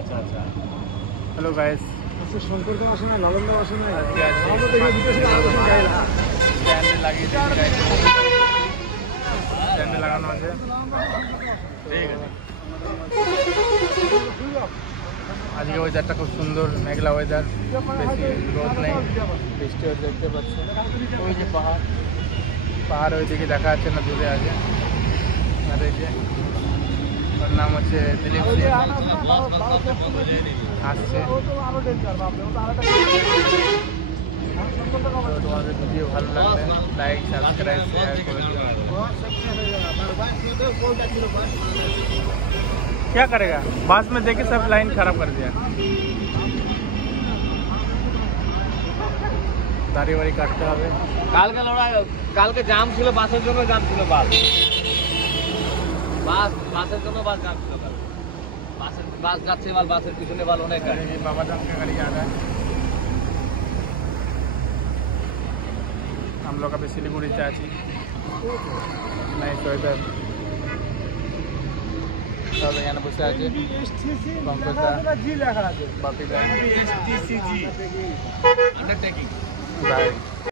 আচ্ছা আচ্ছা। Hello guys, Shankar তো আসে না, নলন্দা আসে না, আজকে আছে আমরা তো এখানে বিদেশে যাই না। স্ট্যান্ডে লাগিয়ে স্ট্যান্ডে লাগানো আছে। ঠিক আছে, আজকে ওয়েদারটা খুব সুন্দর, মেঘলা ওয়েদার, বেশি রোদ নেই, বৃষ্টি হচ্ছে দেখতে পাচ্ছেন। ওই যে পাহাড়, পাহাড় ওইদিকে দেখা যাচ্ছে না, দূরে আছে। আর এই যে ওর নাম হচ্ছে দিলীপ সিং, আসছে। তো তোমাদের ভিডিও ভালো লাগলে লাইক, সাবস্ক্রাইব, শেয়ার করে দিও। क्या करेगा, बस में देखे सब लाइन खराब कर दिया। দাড়ি বাড়ি কাটতে হবে। কালকে লড়াই, কালকে জাম ছিল, বাসের জন্য জাম ছিল, বাসের জন্য বাস জাম ছিল। বাস যাচ্ছে, বাসের পিছনে অনেক গাড়ি। बाबा धाम का गाड़ी आ रहा है। हम लोग अभी सिलीगुड़ी से आए, नाइस वेदर। सब यहाँ बसे আছে কম্পিউটার বাপি